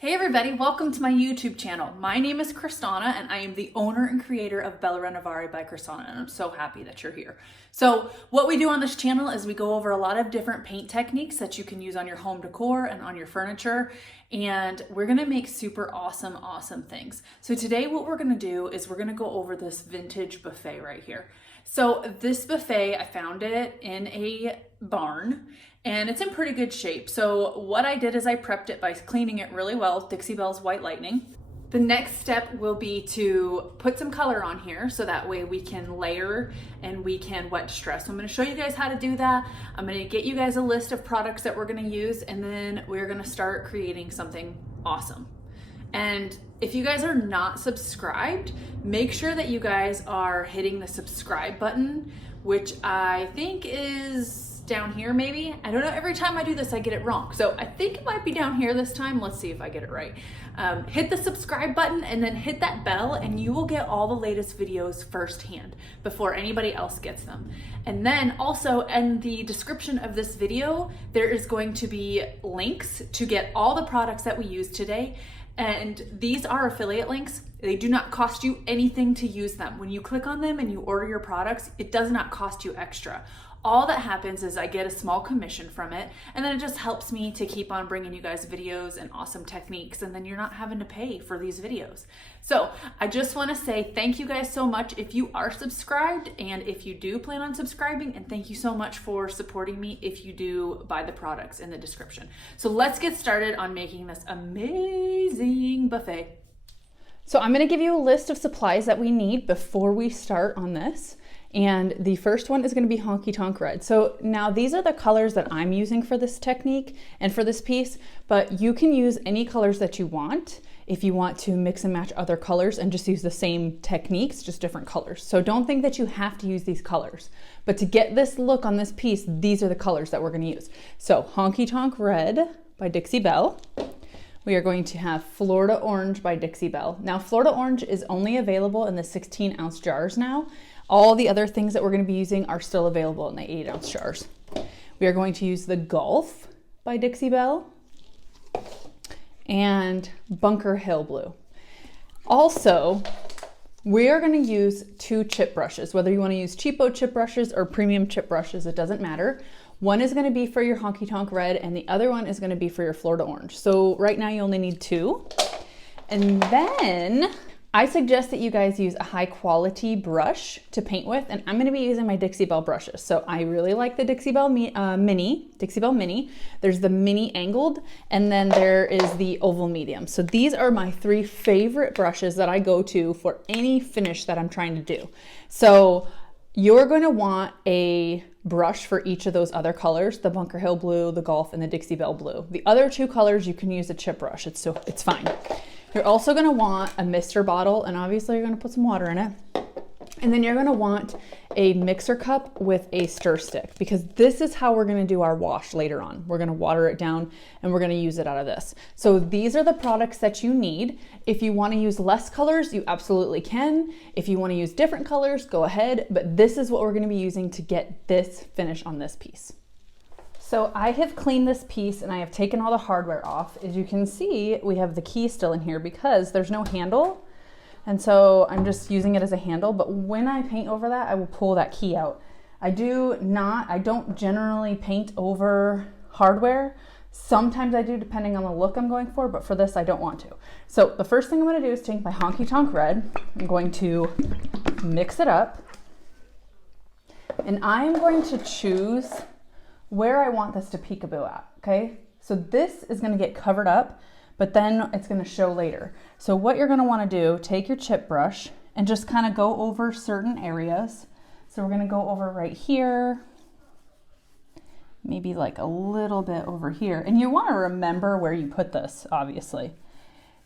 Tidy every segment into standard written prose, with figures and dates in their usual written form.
Hey everybody, welcome to my YouTube channel. My name is Crys'Dawna and I am the owner and creator of Bella Renovare by Crys'Dawna, and I'm so happy that you're here. So what we do on this channel is we go over a lot of different paint techniques that you can use on your home decor and on your furniture, and we're gonna make super awesome things. So today what we're gonna do is we're gonna go over this vintage buffet right here. So this buffet, I found it in a barn and it's in pretty good shape. So what I did is I prepped it by cleaning it really well with Dixie Belle's White Lightning. The next step will be to put some color on here so that way we can layer and we can wet distress. So I'm gonna show you guys how to do that. I'm gonna get you guys a list of products that we're gonna use, and then we're gonna start creating something awesome. And if you guys are not subscribed, make sure that you guys are hitting the subscribe button, which I think is down here maybe. I don't know, every time I do this I get it wrong. So I think it might be down here this time. Let's see if I get it right. Hit the subscribe button and then hit that bell and you will get all the latest videos firsthand before anybody else gets them. And then also in the description of this video, there is going to be links to get all the products that we use today. And these are affiliate links. They do not cost you anything to use them. When you click on them and you order your products, it does not cost you extra. All that happens is I get a small commission from it, and then it just helps me to keep on bringing you guys videos and awesome techniques, and then you're not having to pay for these videos. So I just want to say thank you guys so much if you are subscribed, and if you do plan on subscribing, and thank you so much for supporting me if you do buy the products in the description. So let's get started on making this amazing buffet. So I'm going to give you a list of supplies that we need before we start on this. And the first one is going to be Honky Tonk Red. So now these are the colors that I'm using for this technique and for this piece, but you can use any colors that you want if you want to mix and match other colors and just use the same techniques, just different colors. So don't think that you have to use these colors, but to get this look on this piece, these are the colors that we're going to use. So Honky Tonk Red by Dixie Belle. We are going to have Florida Orange by Dixie Belle. Now Florida Orange is only available in the 16-ounce jars now. All the other things that we're going to be using are still available in the 8-ounce jars. We are going to use the Golf by Dixie Belle and Bunker Hill Blue. Also, we are going to use 2 chip brushes. Whether you want to use cheapo chip brushes or premium chip brushes, it doesn't matter. One is going to be for your Honky Tonk Red and the other one is going to be for your Florida Orange. So right now you only need 2. And then I suggest that you guys use a high quality brush to paint with, and I'm going to be using my Dixie Belle brushes. So I really like the Dixie Belle Mini. There's the mini angled, and then there is the oval medium. So these are my 3 favorite brushes that I go to for any finish that I'm trying to do. So you're going to want a brush for each of those other colors, the Bunker Hill Blue, the Golf, and the Dixie Belle Blue. The other 2 colors you can use a chip brush. It's fine. You're also going to want a mister bottle, and obviously you're going to put some water in it. And then you're going to want a mixer cup with a stir stick, because this is how we're going to do our wash later on. We're going to water it down and we're going to use it out of this. So these are the products that you need. If you want to use less colors, you absolutely can. If you want to use different colors, go ahead. But this is what we're going to be using to get this finish on this piece. So I have cleaned this piece and I have taken all the hardware off. As you can see, we have the key still in here because there's no handle. And so I'm just using it as a handle, but when I paint over that, I will pull that key out. I don't generally paint over hardware. Sometimes I do depending on the look I'm going for, but for this I don't want to. So the first thing I'm going to do is take my Honky Tonk Red. I'm going to mix it up and I'm going to choose where I want this to peekaboo at, okay? So this is gonna get covered up, but then it's gonna show later. So what you're gonna wanna do, take your chip brush and just kind of go over certain areas. So we're gonna go over right here, maybe like a little bit over here. And you wanna remember where you put this, obviously.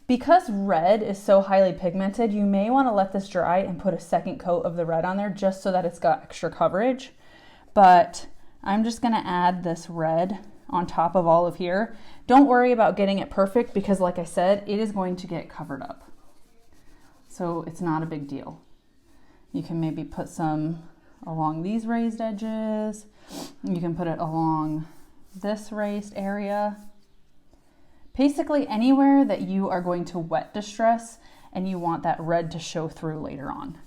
Because red is so highly pigmented, you may wanna let this dry and put a second coat of the red on there just so that it's got extra coverage. But I'm just gonna add this red on top of all of here. Don't worry about getting it perfect because like I said, it is going to get covered up. So it's not a big deal. You can maybe put some along these raised edges. You can put it along this raised area. basically anywhere that you are going to wet distress and you want that red to show through later on.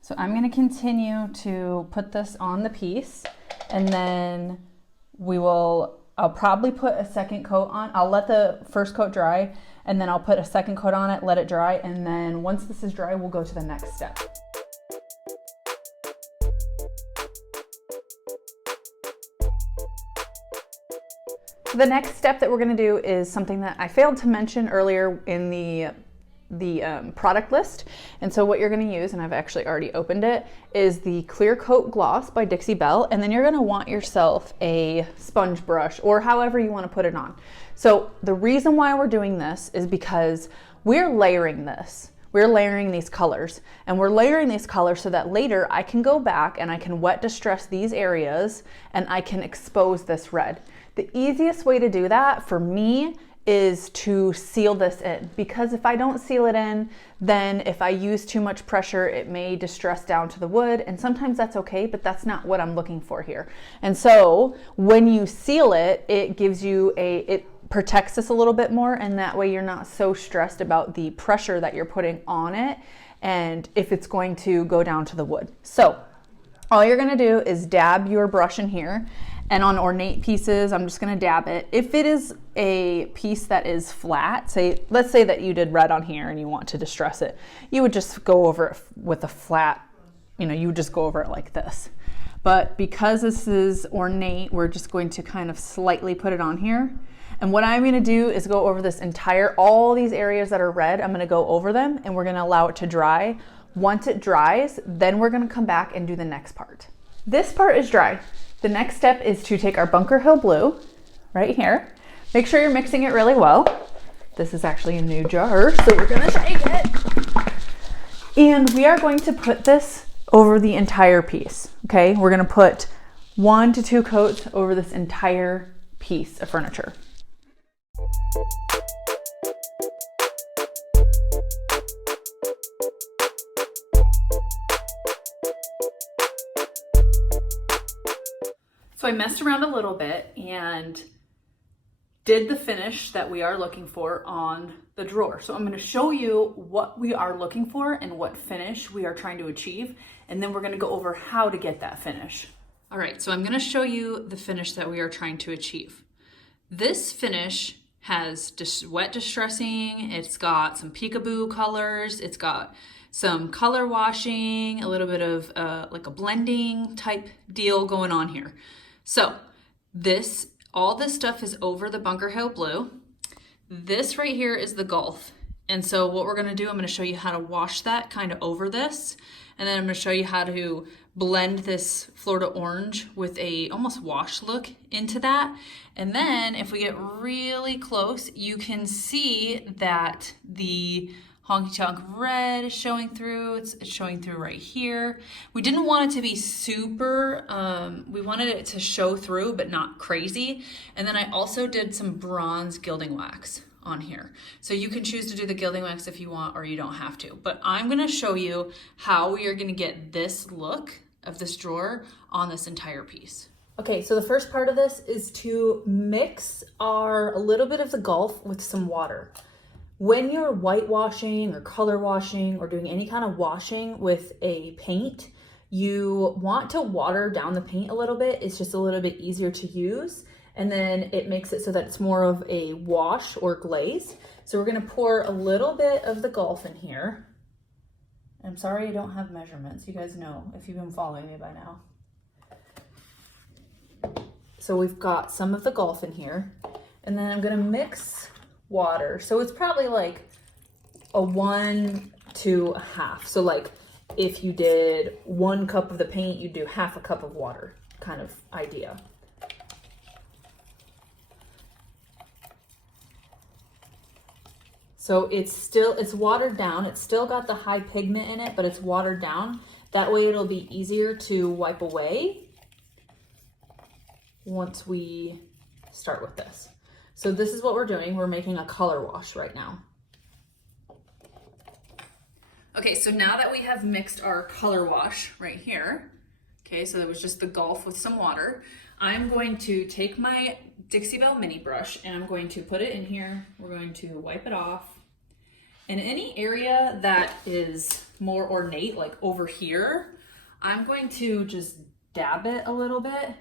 So I'm going to continue to put this on the piece, and then I'll probably put a second coat on. I'll let the first coat dry, and then I'll put a second coat on it, let it dry, and then once this is dry, we'll go to the next step. The next step that we're going to do is something that I failed to mention earlier in the product list. And so what you're going to use, and I've actually already opened it, is the Clear Coat Gloss by Dixie Belle. And then you're going to want yourself a sponge brush or however you want to put it on. So the reason why we're doing this is because we're layering this. We're layering these colors, and we're layering these colors so that later I can go back and I can wet distress these areas and I can expose this red. The easiest way to do that for me is to seal this in, because if I don't seal it in, then if I use too much pressure, it may distress down to the wood, and sometimes that's okay, but that's not what I'm looking for here. And so when you seal it, it gives you it protects this a little bit more, and that way you're not so stressed about the pressure that you're putting on it and if it's going to go down to the wood. So all you're gonna do is dab your brush in here, and on ornate pieces, I'm just gonna dab it. If it is a piece that is flat, let's say that you did red on here and you want to distress it, you would just go over it with a flat, you would just go over it like this. But because this is ornate, we're just going to kind of slightly put it on here. And what I'm gonna do is go over this all these areas that are red, I'm gonna go over them and we're gonna allow it to dry. Once it dries, then we're gonna come back and do the next part. This part is dry. The next step is to take our Bunker Hill Blue right here. Make sure you're mixing it really well. This is actually a new jar, so we're gonna shake it. And we are going to put this over the entire piece, okay? We're gonna put 1 to 2 coats over this entire piece of furniture. So I messed around a little bit and did the finish that we are looking for on the drawer. So I'm going to show you what we are looking for and what finish we are trying to achieve. And then we're going to go over how to get that finish. All right, so I'm going to show you the finish that we are trying to achieve. This finish has wet distressing. It's got some peekaboo colors. It's got some color washing, a little bit of like a blending type deal going on here. So all this stuff is over the Bunker Hill Blue. This right here is the Gulf. And so what we're gonna do, I'm gonna show you how to wash that kind of over this. And then I'm gonna show you how to blend this Florida orange with a almost wash look into that. And then if we get really close, you can see that the Honky Tonk Red is showing through. It's showing through right here. We didn't want it to be super, we wanted it to show through, but not crazy. And then I also did some bronze gilding wax on here. So you can choose to do the gilding wax if you want, or you don't have to. But I'm gonna show you how we are gonna get this look of this drawer on this entire piece. Okay, so the first part of this is to mix a little bit of the Gulf with some water. When you're whitewashing or color washing or doing any kind of washing with a paint, you want to water down the paint a little bit. It's just a little bit easier to use. And then it makes it so that it's more of a wash or glaze. So we're gonna pour a little bit of the Gulf in here. I'm sorry I don't have measurements. You guys know if you've been following me by now. So we've got some of the Gulf in here. And then I'm gonna mix water. So it's probably like a 1 to a half. So like if you did 1 cup of the paint, you do half a cup of water kind of idea. So it's watered down. It's still got the high pigment in it, but it's watered down. That way it'll be easier to wipe away once we start with this. So this is what we're doing. We're making a color wash right now. Okay, so now that we have mixed our color wash right here, okay, so it was just the Gulf with some water, I'm going to take my Dixie Belle mini brush, and I'm going to put it in here. We're going to wipe it off. In any area that is more ornate, like over here, I'm going to just dab it a little bit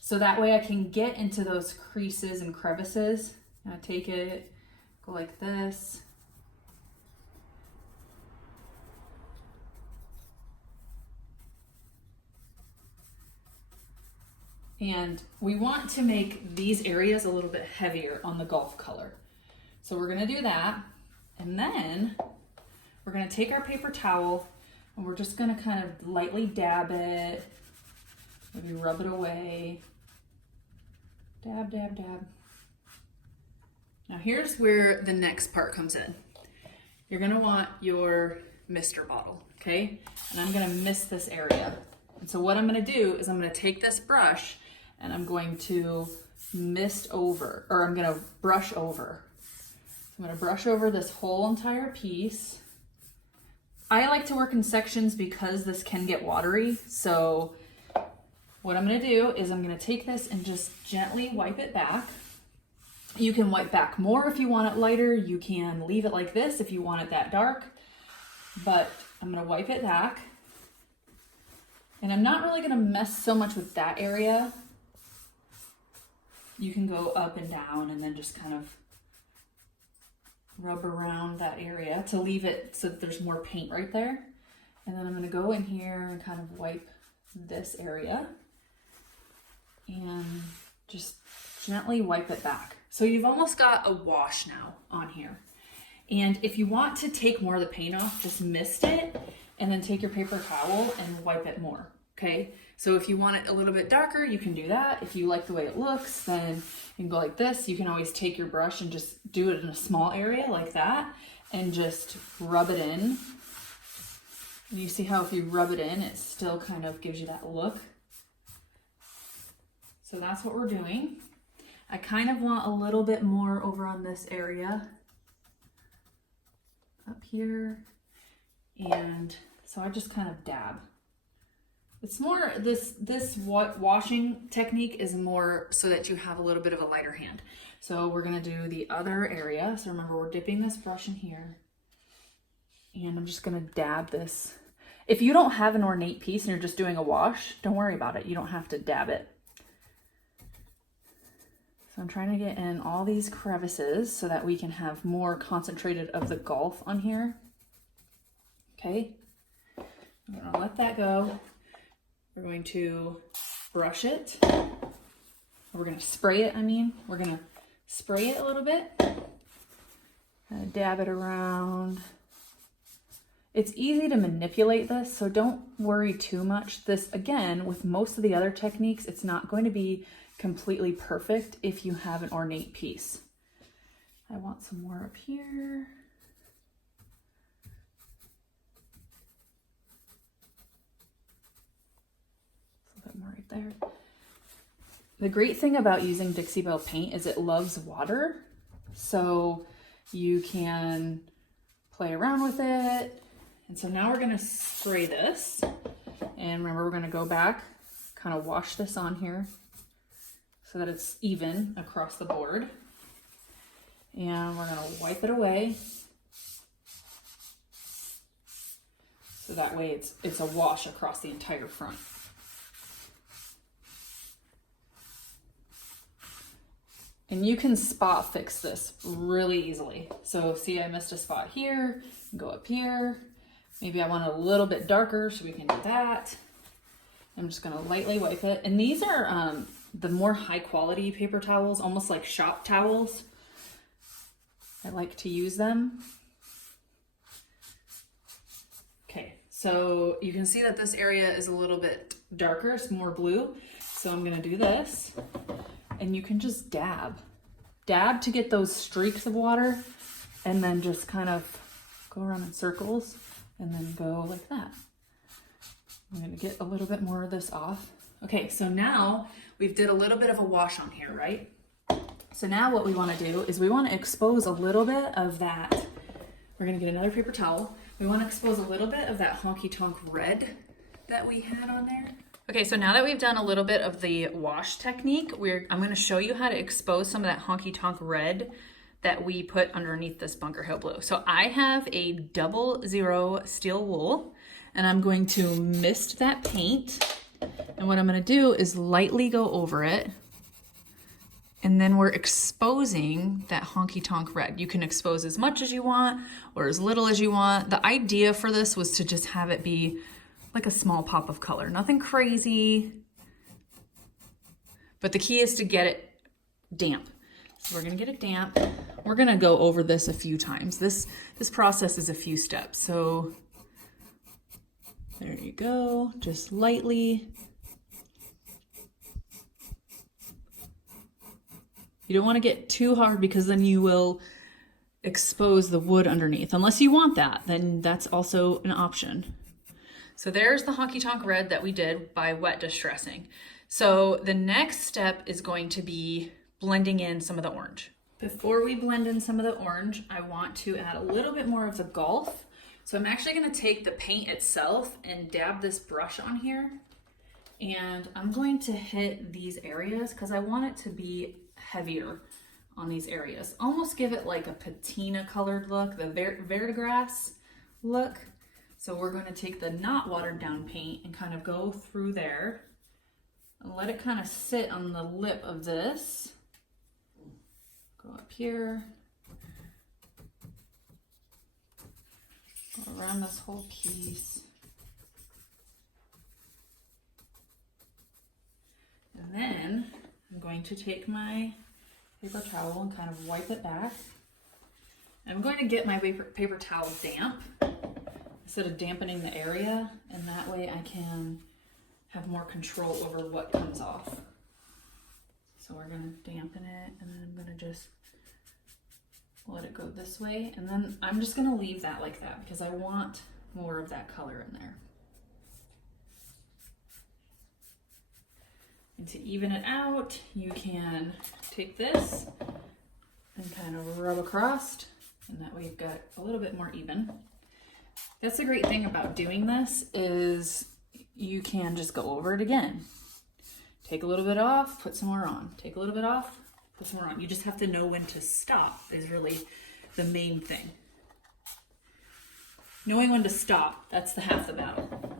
so that way I can get into those creases and crevices. I take it, go like this. And we want to make these areas a little bit heavier on the golf color. So we're gonna do that. And then we're gonna take our paper towel and we're just gonna kind of lightly dab it, maybe rub it away. Dab, dab, dab. Now here's where the next part comes in. You're gonna want your mister bottle, okay? And I'm gonna mist this area. And so what I'm gonna do is I'm gonna take this brush and I'm going to mist over, or I'm gonna brush over. So I'm gonna brush over this whole entire piece. I like to work in sections because this can get watery. So what I'm gonna do is I'm gonna take this and just gently wipe it back. You can wipe back more if you want it lighter. You can leave it like this if you want it that dark. But I'm gonna wipe it back. And I'm not really gonna mess so much with that area. You can go up and down and then just kind of rub around that area to leave it so that there's more paint right there. And then I'm gonna go in here and kind of wipe this area and just gently wipe it back. So you've almost got a wash now on here. And if you want to take more of the paint off, just mist it and then take your paper towel and wipe it more, okay? So if you want it a little bit darker, you can do that. If you like the way it looks, then you can go like this. You can always take your brush and just do it in a small area like that and just rub it in. And you see how if you rub it in, it still kind of gives you that look. So that's what we're doing. I kind of want a little bit more over on this area up here. And so I just kind of dab. It's more, this washing technique is more so that you have a little bit of a lighter hand. So we're gonna do the other area. So remember, we're dipping this brush in here and I'm just gonna dab this. If you don't have an ornate piece and you're just doing a wash, don't worry about it. You don't have to dab it. So I'm trying to get in all these crevices so that we can have more concentrated of the golf on here. Okay, I'm gonna let that go. We're going to brush it. We're gonna spray it, We're gonna spray it a little bit. Dab it around. It's easy to manipulate this, so don't worry too much. This, again, with most of the other techniques, it's not going to be completely perfect if you have an ornate piece. I want some more up here. A little bit more right there. The great thing about using Dixie Belle paint is it loves water, so you can play around with it. And so now we're gonna spray this. And remember, we're gonna go back, kind of wash this on here so that it's even across the board. And we're gonna wipe it away. So that way it's a wash across the entire front. And you can spot fix this really easily. So see, I missed a spot here, go up here. Maybe I want it a little bit darker, so we can do that. I'm just gonna lightly wipe it. And these are the more high quality paper towels, almost like shop towels. I like to use them. Okay, so you can see that this area is a little bit darker, it's more blue. So I'm gonna do this. And you can just dab. Dab to get those streaks of water and then just kind of go around in circles and then go like that. I'm gonna get a little bit more of this off. Okay, so now we've did a little bit of a wash on here, right? So now what we wanna do is we wanna expose a little bit of that. We're gonna get another paper towel. We wanna expose a little bit of that Honky Tonk Red that we had on there. Okay, so now that we've done a little bit of the wash technique, I'm gonna show you how to expose some of that Honky Tonk Red that we put underneath this Bunker Hill Blue. So I have a 00 steel wool, and I'm going to mist that paint. And what I'm gonna do is lightly go over it. And then we're exposing that Honky Tonk Red. You can expose as much as you want or as little as you want. The idea for this was to just have it be like a small pop of color, nothing crazy. But the key is to get it damp. So we're gonna get it damp. We're gonna go over this a few times. This process is a few steps. So there you go, just lightly. You don't want to get too hard because then you will expose the wood underneath. Unless you want that, then that's also an option. So there's the Honky Tonk Red that we did by wet distressing. So the next step is going to be blending in some of the orange. Before we blend in some of the orange, I want to add a little bit more of the Gulf. So I'm actually going to take the paint itself and dab this brush on here. And I'm going to hit these areas because I want it to be heavier on these areas. Almost give it like a patina colored look, the verdigris look. So we're going to take the not watered down paint and kind of go through there and let it kind of sit on the lip of this. Go up here. Go around this whole piece. And then I'm going to take my paper towel and kind of wipe it back. I'm going to get my paper towel damp instead of dampening the area, and that way I can have more control over what comes off. So we're going to dampen it, and then I'm going to just let it go this way, and then I'm just going to leave that like that because I want more of that color in there. And to even it out, you can take this and kind of rub across, and that way you've got a little bit more even. That's the great thing about doing this is you can just go over it again. Take a little bit off, put some more on. Take a little bit off, put some more on. You just have to know when to stop is really the main thing. Knowing when to stop, that's the half the battle.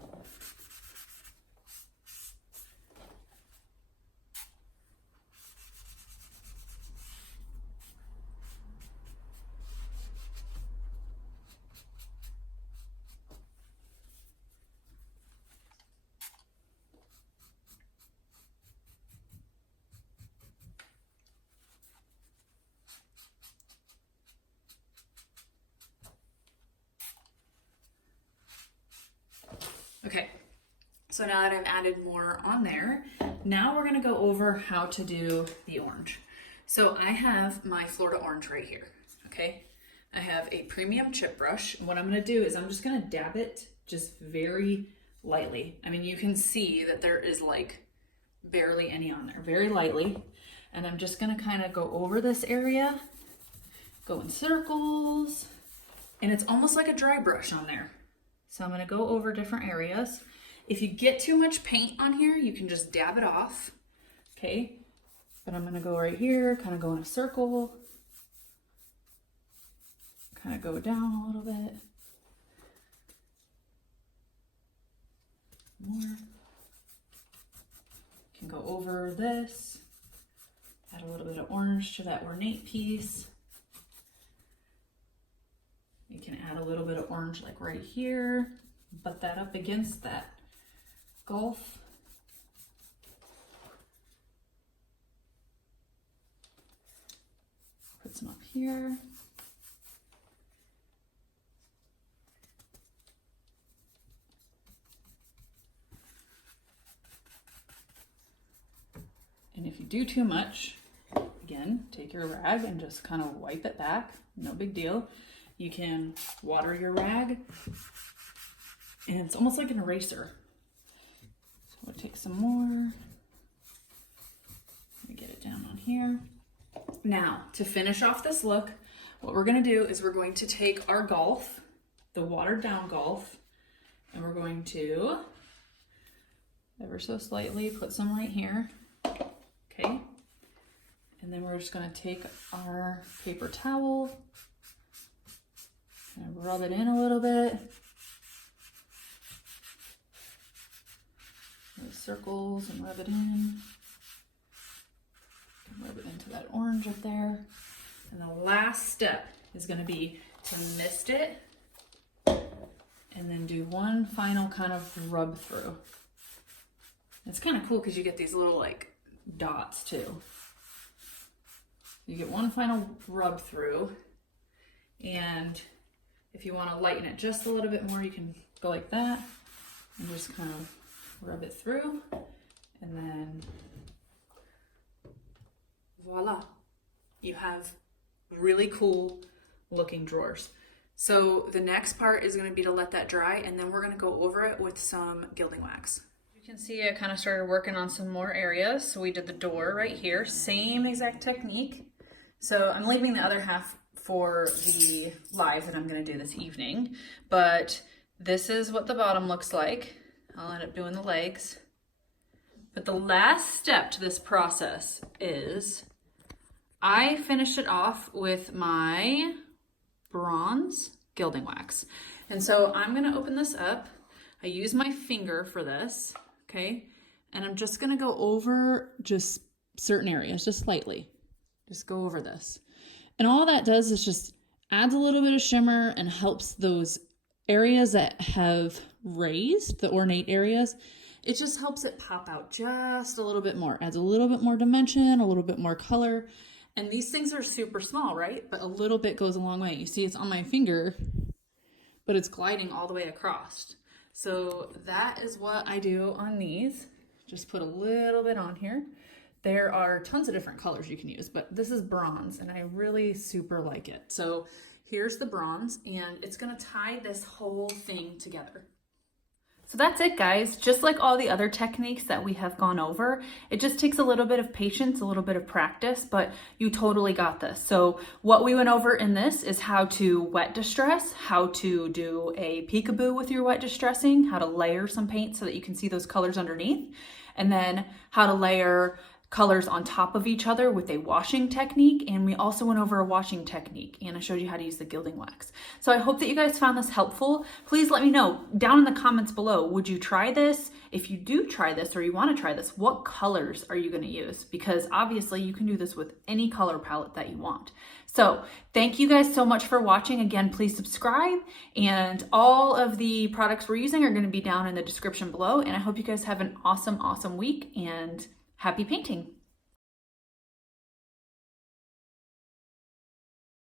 Okay, so now that I've added more on there, now we're gonna go over how to do the orange. So I have my Florida orange right here, okay? I have a premium chip brush, and what I'm gonna do is I'm just gonna dab it just very lightly. I mean, you can see that there is like barely any on there, very lightly. And I'm just gonna kind of go over this area, go in circles, and it's almost like a dry brush on there. So I'm gonna go over different areas. If you get too much paint on here, you can just dab it off, okay? But I'm gonna go right here, kind of go in a circle, kind of go down a little bit. More. Can go over this, add a little bit of orange to that ornate piece. You can add a little bit of orange like right here, butt that up against that Gulf. Put some up here. And if you do too much, again, take your rag and just kind of wipe it back. No big deal. You can water your rag, and it's almost like an eraser. So we'll take some more. Let me get it down on here. Now, to finish off this look, what we're going to do is we're going to take our Gulf, the watered down Gulf, and we're going to ever so slightly, put some right here, okay? And then we're just gonna take our paper towel and rub it in a little bit. Those circles and rub it in. Rub it into that orange up there. And the last step is gonna be to mist it and then do one final kind of rub through. It's kind of cool because you get these little like dots too. You get one final rub through, and if you want to lighten it just a little bit more, you can go like that and just kind of rub it through, and then voila, you have really cool looking drawers. So the next part is going to be to let that dry, and then we're going to go over it with some gilding wax. You can see I kind of started working on some more areas. So we did the door right here, same exact technique. So I'm leaving the other half for the live that I'm going to do this evening, but this is what the bottom looks like. I'll end up doing the legs. But the last step to this process is I finished it off with my bronze gilding wax. And so I'm going to open this up. I use my finger for this, okay? And I'm just going to go over just certain areas, just slightly. Just go over this. And all that does is just adds a little bit of shimmer and helps those areas that have raised, the ornate areas, it just helps it pop out just a little bit more. Adds a little bit more dimension, a little bit more color. And these things are super small, right? But a little bit goes a long way. You see it's on my finger, but it's gliding all the way across. So that is what I do on these. Just put a little bit on here. There are tons of different colors you can use, but this is bronze and I really super like it. So here's the bronze, and it's gonna tie this whole thing together. So that's it, guys. Just like all the other techniques that we have gone over, it just takes a little bit of patience, a little bit of practice, but you totally got this. So what we went over in this is how to wet distress, how to do a peekaboo with your wet distressing, how to layer some paint so that you can see those colors underneath, and then how to layer colors on top of each other with a washing technique. And we also went over a washing technique, and I showed you how to use the gilding wax. So I hope that you guys found this helpful. Please let me know down in the comments below, would you try this? If you do try this or you want to try this, what colors are you going to use? Because obviously you can do this with any color palette that you want. So thank you guys so much for watching. Again, please subscribe, and all of the products we're using are going to be down in the description below. And I hope you guys have an awesome, awesome week, and happy painting.